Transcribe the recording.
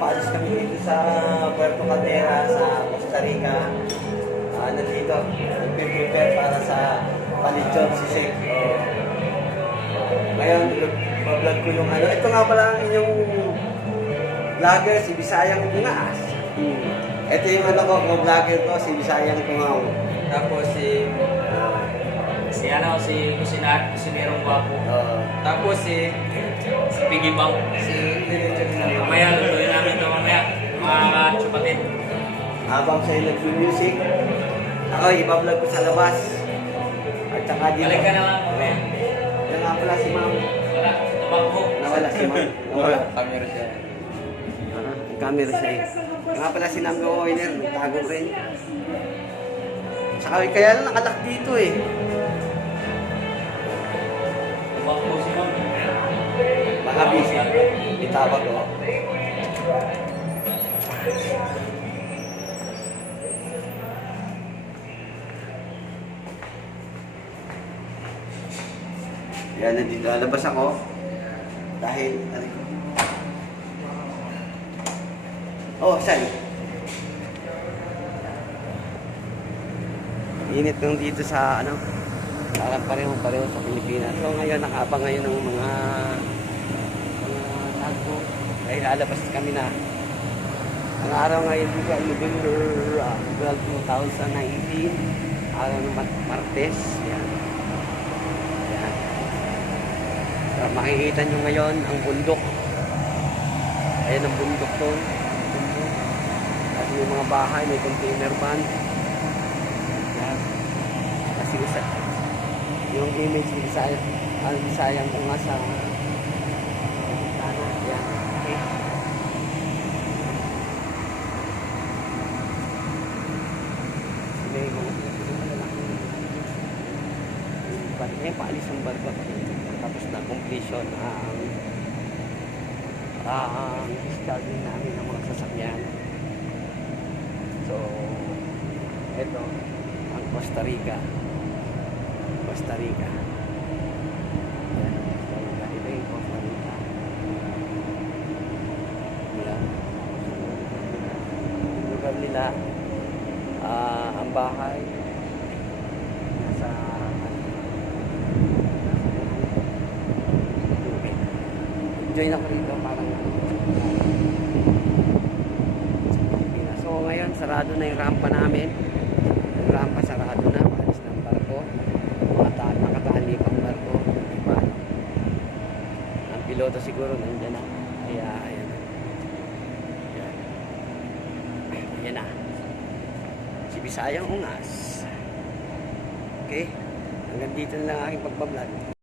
paalis kami dito sa Puerto Caldera sa Costa Rica. Nandito, nag-prepare para sa Palichon si Sek. Ngayon, vlog ko yung ano. Ito nga pala ang inyong vlogger, si Bisayang Kungaas. Ito yung ano ko, vlogger ko, si Bisayang Kungaw. Tapos si si Merong Guapo. Tapos si Piggy Bang. Mamaya, lutuin namin ito mamaya. Mga chupatin. habang sa'yo nag-music, ako iba-vlog ko sa labas. At saka dito. Balik ka naman mamaya. Yan nga pala si Ma'am. Wala, tumakbo. Nawala si Ma'am. Nawala. Camera siya. Camera siya. Yan nga pala si Namgo Oiner, nagtago rin. Saka kaya lang nakatak dito eh. Tumakbo si Ma'am. Baka busy. Itawag ko. Yan, nandito. Labas ako. Dahil, ano ko. Oh, saan? Init nung dito sa, ano, parang pareho sa Pilipinas. So, ngayon, nakaabang ngayon ng mga tagpo. Dahil lalabas kami na. Ang araw ngayon dito ay November 12, 2019. Araw ng Martes. Yan. Yan. So, makikita nyo ngayon ang bundok. Ayan ang bundok doon. At may mga bahay, may container van. Yan. Kasi isa, yung image ni Bisayang ko nga sa sana. Yan. Okay. May mga paalis ang barko tapos na completion ang discharging namin ng mga sasakyan. So ito ang Costa Rica. Yan, Costa Rica. Ito yung Costa Rica. Yan. Yung lugar nila, ang bahay nasa enjoy na ko rito parang so ngayon sarado na yung rampa namin. Yung rampa sarado na, palis ng barko, nakatali pang barko, diba? Ang piloto siguro nandiyan na, kaya ayan na si Bisayang Ungas. Okay, hanggang dito na lang aking pagbablog.